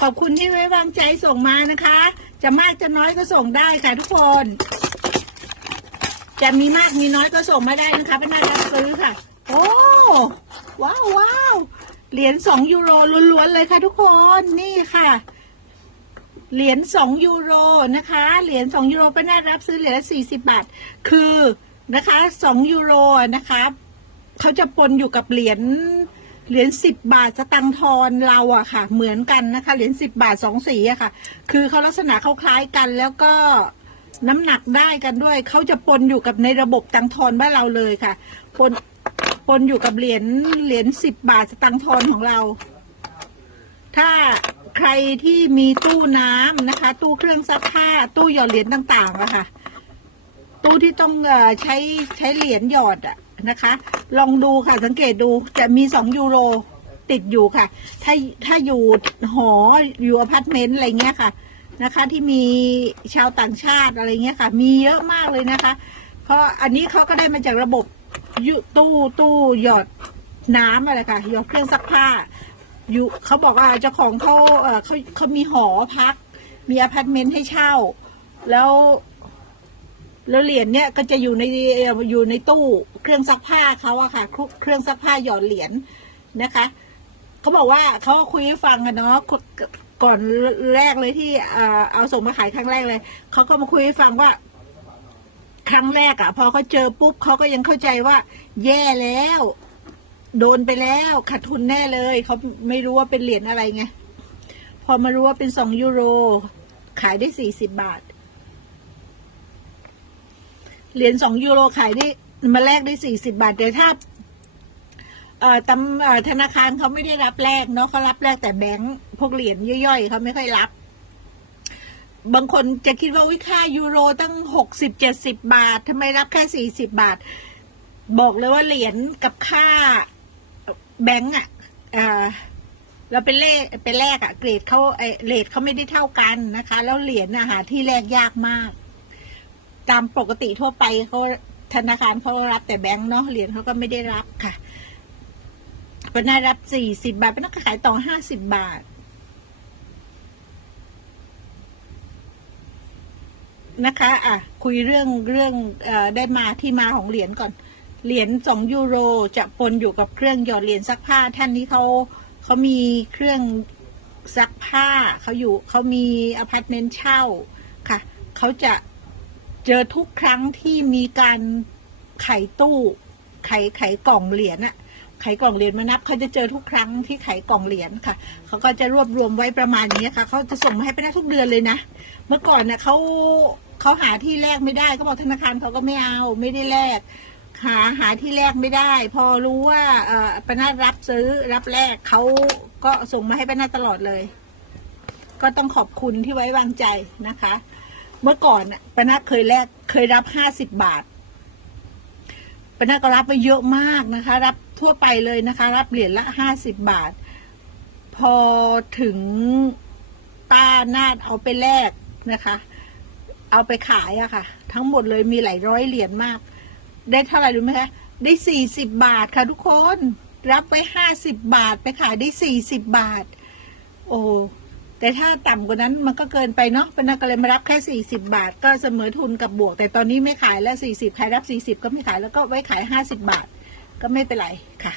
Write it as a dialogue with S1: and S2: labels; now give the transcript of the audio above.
S1: ขอบคุณที่ไว้วางใจส่งมานะคะ จะมากจะน้อยก็ส่งได้ค่ะทุกคน จะมีมากมีน้อยก็ส่งมาได้นะคะเป็นน่ารับซื้อค่ะ โอ้ว้าวว้าวเหรียญสองยูโรล้วนๆเลยค่ะทุกคนนี่ค่ะเหรียญสองยูโรนะคะ เหรียญสองยูโรเป็นน่ารับซื้อเหรียญละสี่สิบาท คือนะคะสองยูโรนะคะเขาจะปนอยู่กับเหรียญ เหรียญสิบบาทสตังทอนเราอะค่ะ เหมือนกันนะคะเหรียญสิบบาทสองสีอะค่ะ คือเขาลักษณะเขาคล้ายกันแล้วก็น้ำหนักได้กันด้วย เขาจะปนอยู่กับในระบบตังทอนบ้านเราเลยค่ะปนปนอยู่กับเหรียญเหรียญสิบบาทสตังทอนของเรา ถ้าใครที่มีตู้น้ำนะคะ ตู้เครื่องซักผ้า ตู้หยอดเหรียญต่างๆอะค่ะ ตู้ที่ต้องอใช้ใช้เหรียญหยอดอะ นะคะ ลองดูค่ะสังเกตดูจะมีสองยูโรติดอยู่ค่ะ ถ้าถ้าอยู่หออยู่อพาร์ตเมนต์อะไรเงี้ยค่ะนะคะ ที่มีชาวต่างชาติอะไรเงี้ยค่ะ มีเยอะมากเลยนะคะเพราะอันนี้เขาก็ได้มาจากระบบยุตู้ตู้หยอดน้ำอะไรค่ะหยอดเครื่องซักผ้า อยู่เขาบอกว่าเจ้าของเขาเขาเขามีหอพัก มีอพาร์ตเมนต์ให้เช่า แล้ว แล้วเหรียญเนี่ยก็จะอยู่ในอยู่ในตู้เครื่องซักผ้าเขาอะค่ะเครื่องซักผ้าหยอดเหรียญนะคะเขาบอกว่าเขาคุยให้ฟังกันเนาะก่อนแรกเลยที่เออเอาส่งมาขายครั้งแรกเลยเขาก็มาคุยให้ฟังว่า ครั้งแรกอะพอเขาเจอปุ๊บเขาก็ยังเข้าใจว่า แย่แล้ว โดนไปแล้วขาดทุนแน่เลยเขาไม่รู้ว่าเป็นเหรียญอะไรไงพอมารู้ว่าเป็นสองยูโร ขายได้สี่สิบบาท เหรียญสองยูโรขายได้มาแลกได้สี่สิบาทแต่ถ้าเอ่อตำธนาคารเขาไม่ได้รับแลกเนาะเขารับแลกแต่แบงก์พวกเหรียญย่อยๆเขาไม่ค่อยรับบางคนจะคิดว่าวิค่ายูโรตั้งหกสิบเจ็ดสิบบาททำไมรับแค่สี่สิบาท บอกเลยว่าเหรียญกับค่าแบงก์อะเราเป็นเลขเป็นแลกอะเกรดเขาเอเรทเขาไม่ได้เท่ากันนะคะ แล้วเหรียญน่ะหาที่แลกยากมาก ตามปกติทั่วไปเขาธนาคารเขารับแต่แบงก์เนาะเหรียญเขาก็ไม่ได้รับค่ะปนได้รับสี่สิบบาทเป็นนักขายต่อห้าสิบบาทนะคะ อะ คุยเรื่องเรื่องอได้มาที่มาของเหรียญก่อน เหรียญสองยูโรจะปนอยู่กับเครื่องหยอดเหรียญซักผ้า ท่านนี้เขาเขามีเครื่องซักผ้าเขาอยู่เขามีอพาร์ตเมนต์เช่าค่ะเขาจะ เจอทุกครั้งที่มีการไขตู้ไขไขกล่องเหรียญอะไขกล่องเหรียญมานับเขาจะเจอทุกครั้งที่ไขกล่องเหรียญค่ะเขาก็จะรวบรวมไว้ประมาณนี้ค่ะเขาจะส่งมาให้ไปได้ทุกเดือนเลยนะเมื่อก่อนเนี่ยเขาเขาหาที่แลกไม่ได้เขาบอกธนาคารเขาก็ไม่เอาไม่ได้แลกหาหาที่แลกไม่ได้ พอรู้ว่าเออปนาดรับซื้อรับแลกเขาก็ส่งมาให้ปนาดตลอดเลย ก็ต้องขอบคุณที่ไว้วางใจนะคะ เมื่อก่อนน่ะปนาเคยแลกเคยรับห้าสิบบาทปนาก็รับไปเยอะมากนะคะ รับทั่วไปเลยนะคะ รับเหรียญละห้าสิบบาท พอถึงป้านาดเอาไปแลกนะคะ เอาไปขายอะค่ะ ทั้งหมดเลยมีหลายร้อยเหรียญมาก ได้เท่าไหร่รู้ไหมคะได้สี่สิบบาทค่ะทุกคน รับไปห้าสิบบาทไปขายได้สี่สิบบาท โอ้ แต่ถ้าต่ำกว่านั้นมันก็เกินไปเนาะปนักก็เลยมารับแค่สี่สิบาท ก็เสมอทุนกับบวก แต่ตอนนี้ไม่ขายแล้วสี่สิบใครรับสี่สิบก็ไม่ขายแล้วก็ไว้ขายห้าสิบบาท ก็ไม่เป็นไรค่ะ